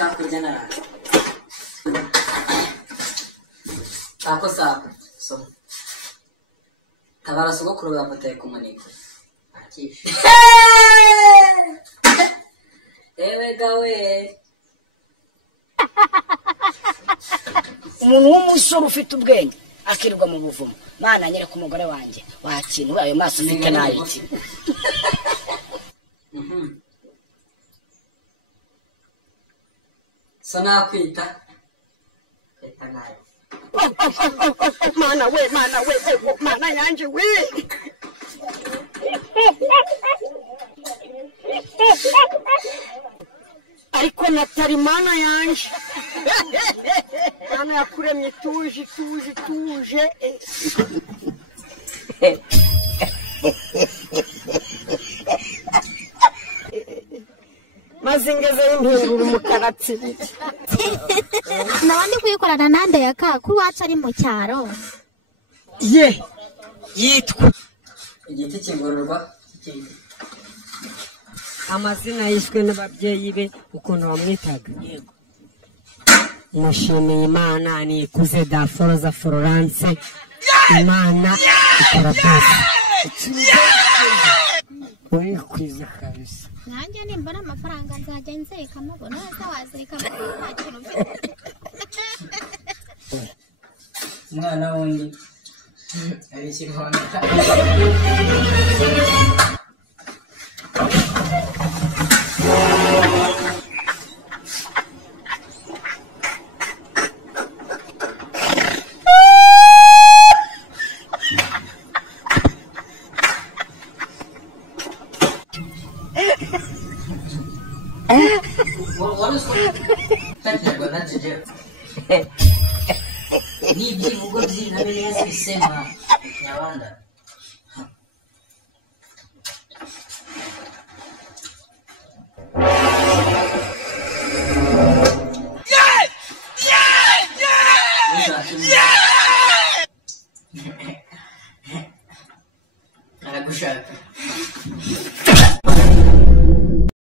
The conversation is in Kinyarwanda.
Sako jana. Sako sako. So. Tabara sogokuru bafataye kumuniko. Akishe. Ewe gawe. Umuntu w'umusore ufite ubwenge akirirwa mu buvumo. Mana nyere ku mugore wanjye. Wakintu ayo maso ufite nayiki. Sana kwita. Kwita nayo. Mana we, mana yanje we. Ariko natari mana yanje. Mana yakuremye tuje. Mazingeze impinguru mukaratsi. Nabandi kuyikorana nande yaka kuri wacu ari mu cyaro. Ye yitwa igiti kigororwa kiki. Amazina yishwe n'ababyeyi be ukuntu bamwitaga. Yego. Mushimiye Imana ni kuze da Foroza Florence. Imana ikora byose. Uri kwiza kabisa. Nanjye nimbara amafaranga nzajya nzeka mubona neza wazeka Mwana wundi abikirwana. What is going on today? Ni bivugo by'intare neza bisema ikinyarwanda.